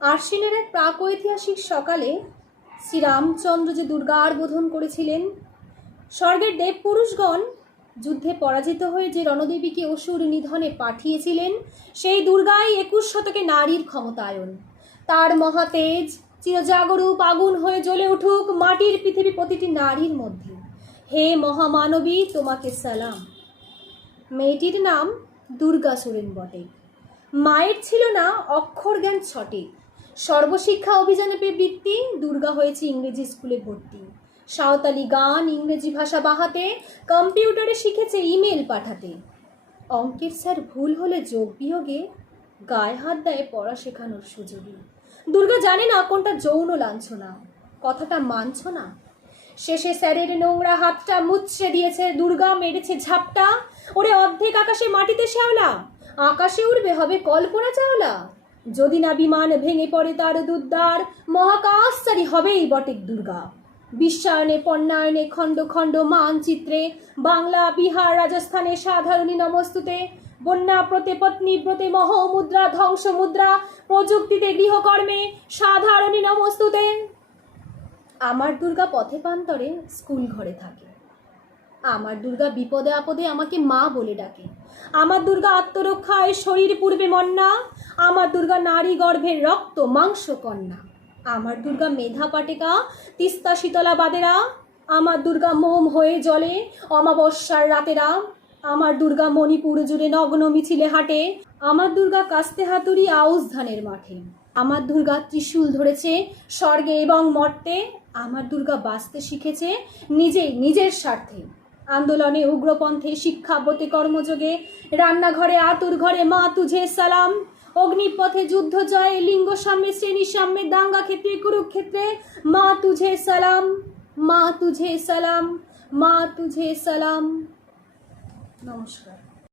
আশ্বিনের এক প্রাগৈতিহাসিক সকালে শ্রীরামচন্দ্র যে দুর্গার বোধন করেছিলেন, স্বর্গের দেব পুরুষগণ যুদ্ধে পরাজিত হয়ে যে রণদেবীকে অসুর নিধনে পাঠিয়েছিলেন, সেই দুর্গাই একুশ শতকে নারীর ক্ষমতায়ন। তার মহাতেজ চিরজাগরূপ আগুন হয়ে জ্বলে উঠুক মাটির পৃথিবী প্রতিটি নারীর মধ্যে। হে মহামানবী, তোমাকে সালাম। মেয়েটির নাম দুর্গা সোরেন বটে। মায়ের ছিল না, অক্ষর জ্ঞান সঠিক সর্বশিক্ষা অভিযানে বৃত্তি, দুর্গা হয়েছে ইংরেজি স্কুলে ভর্তি। সাঁওতালি গান, ইংরেজি ভাষা বাহাতে, কম্পিউটারে শিখেছে ইমেল পাঠাতে। অঙ্কের স্যার ভুল হলে যোগ বিয়োগে গায়ে হাত দেয় পড়া শেখানোর সুযোগে দুর্গা জানে না কোনটা যৌন লাঞ্ছনা, কথাটা মানছ না। শেষে স্যারের নোংরা হাতটা মুচ্ছে দিয়েছে, দুর্গা মেরেছে ঝাপটা। ওরে অর্ধেক আকাশে মাটিতে শ্যাওলা, আকাশে উড়বে হবে কল্পনা চাওলা। যদি না বিমান ভেঙে পড়ে তার দুদ্দার মহাকাশচারী হবেই বটেক দুর্গা। বিশ্বায়নে, পণ্যায়নে, খণ্ড খণ্ড মানচিত্রে, বাংলা, বিহার, রাজস্থানে সাধারণী নমস্তুতে, বন্যা প্রতে পত্নী ব্রতে মহমুদ্রা ধ্বংস মুদ্রা প্রযুক্তিতে গৃহকর্মে সাধারণী নমস্তুতে। আমার দুর্গা পথে প্রান্তরে স্কুল ঘরে থাকে। আমার দুর্গা বিপদে আপদে আমাকে মা বলে ডাকে। আমার দুর্গা আত্মরক্ষায় শরীর পূর্বে মন্না। আমার দুর্গা নারী গর্ভের রক্ত মাংস কন্যা। আমার দুর্গা মেধা পাটেকা, তিস্তা শীতলা বাদেরা। আমার দুর্গা মোম হয়ে জলে অমাবস্যার রাতেরা। আমার দুর্গা মণিপুর জুড়ে নগ্ন মিছিলে হাঁটে। আমার দুর্গা কাস্তে হাতুড়ি আউশ ধানের মাঠে। আমার দুর্গা ত্রিশূল ধরেছে স্বর্গে এবং মর্তে। আমার দুর্গা বাঁচতে শিখেছে নিজেই নিজের স্বার্থে। আন্দোলনে উগ্রপন্থে শিক্ষাব্রতে কর্মযোগে, রান্নাঘরে আতুর ঘরে মা তুঝে সালাম, অগ্নিপথে যুদ্ধ জয় লিঙ্গ সাম্যে, শ্রেণি সাম্যে, দাঙ্গা ক্ষেত্রে, কুরুক্ষেত্রে মা তুঝে সালাম, মা তুঝে সালাম, মা তুঝে সালাম। নমস্কার।